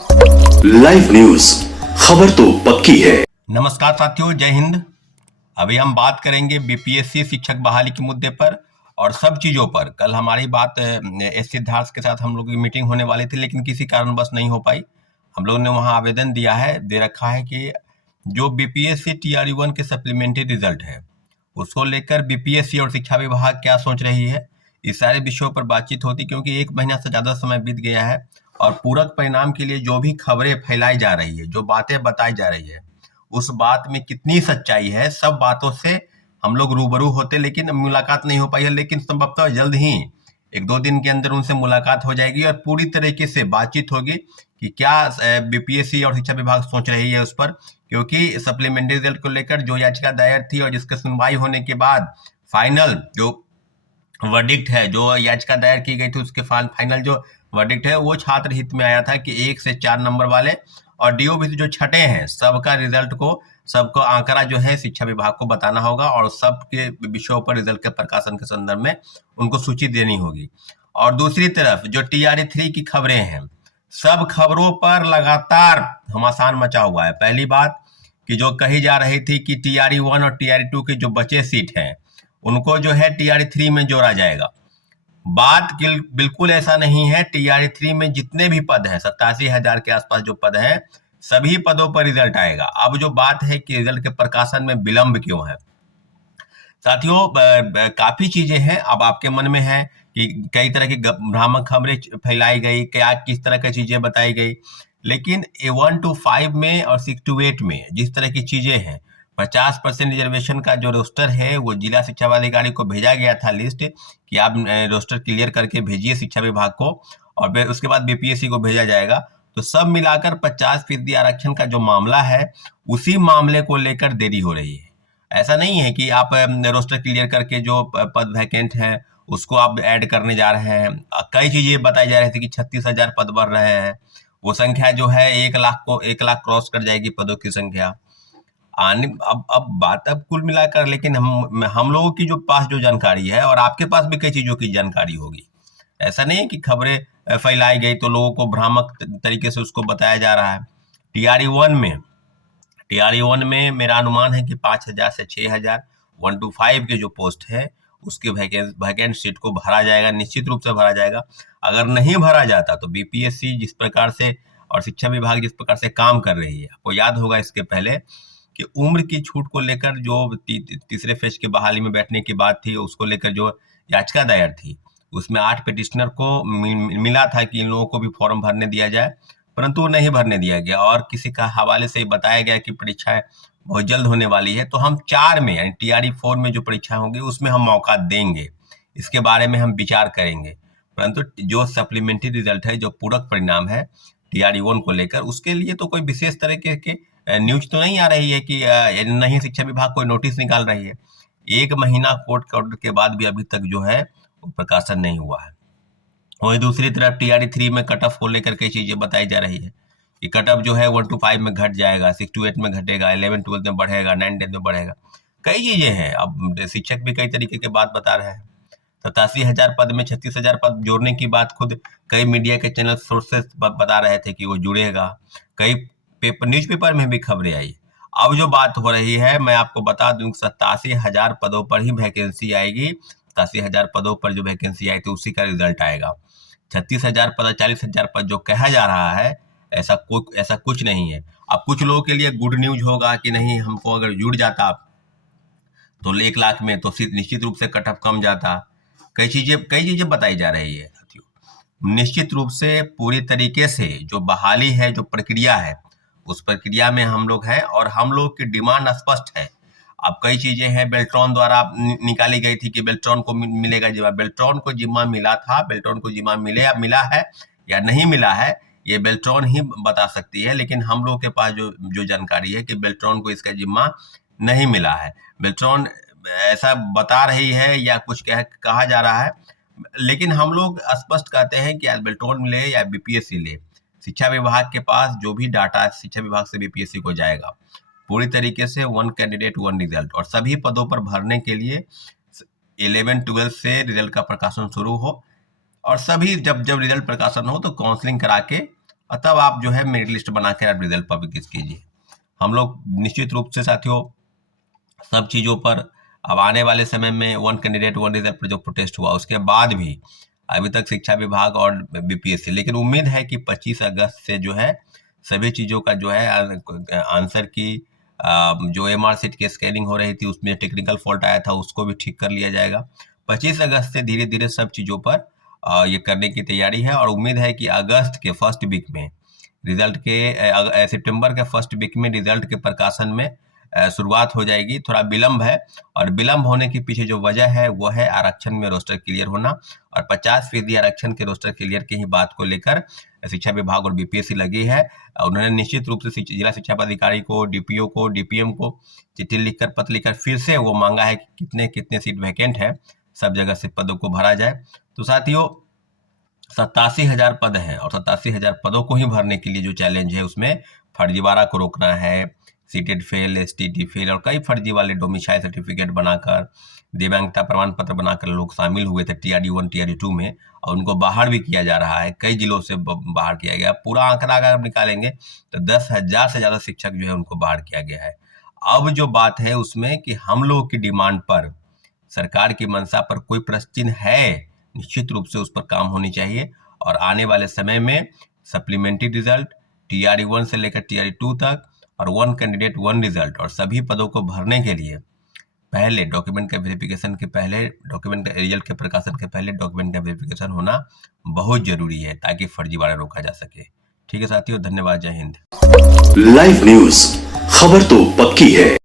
Live news, खबर तो पक्की है। नमस्कार साथियों, जय हिंद। अभी हम बात करेंगे बीपीएससी शिक्षक बहाली के मुद्दे पर और सब चीज़ों पर। कल हमारी बात एस सिद्धार्थ के साथ हम लोग की मीटिंग होने वाली थी, लेकिन किसी कारणवश नहीं हो पाई। हम लोग ने वहाँ आवेदन दे रखा है कि जो बीपीएससी TRE 1 के सप्लीमेंट्री रिजल्ट है उसको लेकर बीपीएससी और शिक्षा विभाग क्या सोच रही है, इस सारे विषयों पर बातचीत होती, क्योंकि 1 महीना से ज़्यादा समय बीत गया है और पूरक परिणाम के लिए जो भी खबरें फैलाई जा रही है, जो बातें बताई जा रही है, उस बात में कितनी सच्चाई है, सब बातों से हम लोग रूबरू होते, लेकिन मुलाकात नहीं हो पाई है। लेकिन संभवतः जल्द ही 1-2 दिन के अंदर उनसे मुलाकात हो जाएगी और पूरी तरीके से बातचीत होगी कि क्या बीपीएससी और शिक्षा विभाग सोच रही है उस पर, क्योंकि सप्लीमेंट्री रिजल्ट को लेकर जो याचिका दायर थी और जिसकी सुनवाई होने के बाद फाइनल जो वर्डिक्ट है, जो याचिका दायर की गई थी उसके फाइनल जो वर्डिक्ट है वो छात्र हित में आया था कि 1 से 4 नंबर वाले और डीओबीसी जो छठे हैं सबका रिजल्ट को सबको आंकड़ा जो है शिक्षा विभाग को बताना होगा और सबके विषयों पर रिजल्ट के प्रकाशन के संदर्भ में उनको सूची देनी होगी। और दूसरी तरफ जो TRE 3 की खबरें हैं, सब खबरों पर लगातार घमासान मचा हुआ है। पहली बात कि जो कही जा रही थी कि TRE 1 और TRE 2 के जो बचे सीट हैं उनको जो है TRE 3 में जोड़ा जाएगा। बात बिल्कुल ऐसा नहीं है। TRE 3 में जितने भी पद हैं, 87,000 के आसपास जो पद हैं, सभी पदों पर रिजल्ट आएगा। अब जो बात है कि रिजल्ट के प्रकाशन में विलंब क्यों है, साथियों काफी चीजें हैं। अब आपके मन में है कि कई तरह की भ्रामक खबरें फैलाई गई, क्या किस तरह की चीजें बताई गई, लेकिन 1 to 5 में और 6 to 8 में जिस तरह की चीजें हैं, 50% रिजर्वेशन का जो रोस्टर है वो जिला शिक्षा पदाधिकारी को भेजा गया था लिस्ट कि आप रोस्टर क्लियर करके भेजिए शिक्षा विभाग को और फिर उसके बाद बीपीएससी को भेजा जाएगा। तो सब मिलाकर 50% आरक्षण का जो मामला है उसी मामले को लेकर देरी हो रही है। ऐसा नहीं है कि आप रोस्टर क्लियर करके जो पद वैकेंट हैं उसको आप ऐड करने जा रहे हैं। कई चीजें बताई जा रही थी कि 36,000 पद बढ़ रहे हैं, वो संख्या जो है 1 लाख क्रॉस कर जाएगी पदों की संख्या आने। अब बात अब कुल मिलाकर, लेकिन हम लोगों की जो पास जो जानकारी है और आपके पास भी कई चीजों की जानकारी होगी। ऐसा नहीं है कि खबरें फैलाई गई तो लोगों को भ्रामक तरीके से उसको बताया जा रहा है। टीआरई 1 में मेरा अनुमान है कि 5,000 से 6,000 1 to 5 के जो पोस्ट है उसके वैकेंट सीट को भरा जाएगा, निश्चित रूप से भरा जाएगा। अगर नहीं भरा जाता तो बीपीएससी जिस प्रकार से और शिक्षा विभाग जिस प्रकार से काम कर रही है, आपको याद होगा इसके पहले कि उम्र की छूट को लेकर जो तीसरे फेज की बहाली में बैठने की बात थी, उसको लेकर जो याचिका दायर थी उसमें 8 पिटिशनर को मिला था कि इन लोगों को भी फॉर्म भरने दिया जाए, परंतु वो नहीं भरने दिया गया और किसी का हवाले से बताया गया कि परीक्षाएं बहुत जल्द होने वाली है, तो हम 4 में यानी TRE 4 में जो परीक्षा होंगी उसमें हम मौका देंगे, इसके बारे में हम विचार करेंगे। परंतु जो सप्लीमेंट्री रिजल्ट है, जो पूरक परिणाम है TRE 1 को लेकर, उसके लिए तो कोई विशेष तरीके के न्यूज तो नहीं आ रही है कि नहीं शिक्षा विभाग कोई नोटिस निकाल रही है। 1 महीना कोर्ट के ऑर्डर के बाद भी अभी तक जो है वो प्रकाशन नहीं हुआ है। वहीं दूसरी तरफ TRE 3 में कट ऑफ को लेकर कई चीजें बताई जा रही है कि कट ऑफ जो है 1 to 5 में घट जाएगा, 6 to 8 में घटेगा, 11-12 में बढ़ेगा, 9-10 में बढ़ेगा। कई चीजें हैं। अब शिक्षक भी कई तरीके की बात बता रहे हैं। 87,000 पद में 36,000 पद जोड़ने की बात खुद कई मीडिया के चैनल सोर्सेस बता रहे थे कि वो जुड़ेगा। कई न्यूज़पेपर में भी खबरें आई। अब जो बात हो रही है, मैं आपको बता दूं, 87,000 पदों पर ही वैकेंसी आएगी। 87,000 पदों पर जो वैकेंसी आई थी उसी का रिजल्ट आएगा। 36,000 पद, 40,000 पद जो कहा जा रहा है, ऐसा कुछ नहीं है। अब कुछ लोगों के लिए गुड न्यूज होगा कि नहीं, हमको अगर जुड़ जाता तो 1 लाख में तो निश्चित रूप से कट ऑफ कम जाता। कई चीजें बताई जा रही है साथियों। निश्चित रूप से पूरी तरीके से जो बहाली है, जो प्रक्रिया है, उस प्रक्रिया में हम लोग हैं और हम लोग की डिमांड स्पष्ट है। अब कई चीजें हैं बेल्ट्रॉन द्वारा निकाली गई थी कि बेल्ट्रॉन को मिलेगा जिम्मा। बेल्ट्रॉन को जिम्मा मिला था, बेल्ट्रॉन को जिम्मा मिला है या नहीं मिला है, ये बेल्ट्रॉन ही बता सकती है। लेकिन हम लोग के पास जो जानकारी है कि बेल्ट्रॉन को इसका जिम्मा नहीं मिला है। बेल्ट्रॉन ऐसा बता रही है या कुछ कहा जा रहा है, लेकिन हम लोग स्पष्ट कहते हैं कि बेल्ट्रॉन मिले या बीपीएससी ले, शिक्षा विभाग के पास जो भी डाटा शिक्षा विभाग से बीपीएससी को जाएगा पूरी तरीके से 1 कैंडिडेट 1 रिजल्ट, और सभी पदों पर भरने के लिए 11-12 से रिजल्ट का प्रकाशन शुरू हो और सभी जब रिजल्ट प्रकाशन हो तो काउंसलिंग करा के और तब आप जो है मेरिट लिस्ट बना कर आप रिजल्ट पब्लिश कीजिए। हम लोग निश्चित रूप से साथियों सब चीज़ों पर अब आने वाले समय में वन कैंडिडेट वन रिजल्ट पर जो प्रोटेस्ट हुआ उसके बाद भी अभी तक शिक्षा विभाग और बीपीएससी, लेकिन उम्मीद है कि 25 अगस्त से जो है सभी चीज़ों का जो है आंसर की जो एमआर सीट की स्कैनिंग हो रही थी उसमें टेक्निकल फॉल्ट आया था उसको भी ठीक कर लिया जाएगा। 25 अगस्त से धीरे धीरे सब चीज़ों पर ये करने की तैयारी है और उम्मीद है कि अगस्त के फर्स्ट वीक में रिजल्ट के सितंबर के फर्स्ट वीक में रिजल्ट के प्रकाशन में शुरुआत हो जाएगी। थोड़ा विलंब है और विलंब होने के पीछे जो वजह है वो है आरक्षण में रोस्टर क्लियर होना और 50% आरक्षण के रोस्टर क्लियर की ही बात को लेकर शिक्षा विभाग और बीपीएससी लगी है। उन्होंने निश्चित रूप से जिला शिक्षा पदाधिकारी को, डीपीओ को, डीपीएम को चिट्ठी लिखकर, पत्र लिखकर फिर से वो मांगा है कि कितने कितने सीट वैकेंट है, सब जगह से पदों को भरा जाए। तो साथियों 87,000 पद हैं और 87,000 पदों को ही भरने के लिए जो चैलेंज है उसमें फर्जीवाड़ा को रोकना है, सीटेड फेल, एसटीटी फेल और कई फर्जी वाले डोमिसाइल सर्टिफिकेट बनाकर, दिव्यांगता प्रमाण पत्र बनाकर लोग शामिल हुए थे टीआरडी 1 टीआरडी 2 में और उनको बाहर भी किया जा रहा है। कई जिलों से बाहर किया गया। पूरा आंकड़ा अगर निकालेंगे तो 10,000 से ज़्यादा शिक्षक जो है उनको बाहर किया गया है। अब जो बात है उसमें कि हम लोगों की डिमांड पर, सरकार की मंशा पर कोई प्रश्न चिन्ह है, निश्चित रूप से उस पर काम होनी चाहिए और आने वाले समय में सप्लीमेंट्री रिजल्ट टीआरडी 1 से लेकर टीआरडी 2 तक और वन कैंडिडेट वन रिजल्ट और सभी पदों को भरने के लिए पहले डॉक्यूमेंट का वेरिफिकेशन के पहले, डॉक्यूमेंट का रिजल्ट के प्रकाशन के पहले डॉक्यूमेंट का वेरिफिकेशन होना बहुत जरूरी है ताकि फर्जीवाड़ा रोका जा सके। ठीक है साथियों, धन्यवाद, जय हिंद। लाइव न्यूज, खबर तो पक्की है।